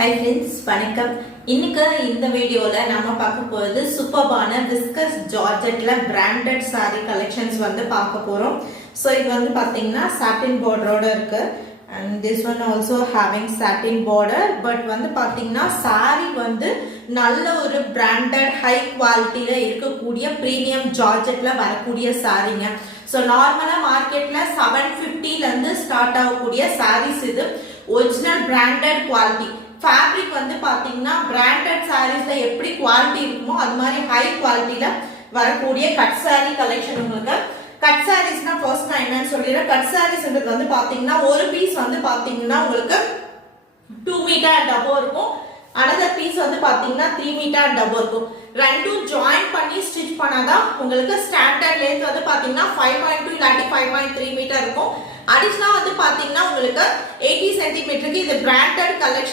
Hi friends, வணக்கம். இன்னைக்கு இந்த வீடியோல நாம பார்க்க போறது சூப்பர்பான விஸ்கஸ் ஜார்ஜெட்ல பிராண்டட் saree collections வந்து பார்க்க போறோம். So இது வந்து பாத்தீங்கன்னா satin borderோட இருக்கு. And this one also having satin border, but வந்து பாத்தீங்கன்னா saree வந்து நல்ல ஒரு branded high qualityல இருக்கக்கூடிய premium ஜார்ஜெட்ல வரக்கூடிய சாரீங்க. So நார்மலா மார்க்கெட்ல 750 ல இருந்து ஸ்டார்ட் ஆகக்கூடிய sarees இது ஒரிஜினல் branded quality. ஃபேப்ரிக் வந்து பாத்தீங்கன்னா பிராண்டட் சாரீஸ்ல எப்படி குவாலிட்டி இருக்குமோ அது மாதிரி ஹை குவாலிட்டில வரக்கூடிய கட் சாரி கலெக்ஷன் உங்களுக்கு. கட் சாரீஸ்னா ஃபர்ஸ்ட் நான் என்னன்னு சொல்லிடுறேன். கட் சாரீஸ்ன்றது வந்து பாத்தீங்கன்னா ஒரு பீஸ் வந்து பாத்தீங்கன்னா உங்களுக்கு 2 மீட்டர் அண்ட் அபோவ் இருக்கும். another பீஸ் வந்து பாத்தீங்கன்னா 3 மீட்டர் அண்ட் அபோவ் இருக்கும். ரெண்டும் ஜாயின் பண்ணி ஸ்டிச் பண்ணாதான் உங்களுக்கு ஸ்டாண்டர்ட் லென்த் வந்து பாத்தீங்கன்னா 5.2 இல்லாட்டி 5.3 மீட்டர் இருக்கும். அடிஷனலா வந்து பாத்தீங்கன்னா உங்களுக்கு 80 சென்டிமீட்டருக்கு இது பிராண்டட் கலெக்ஷன்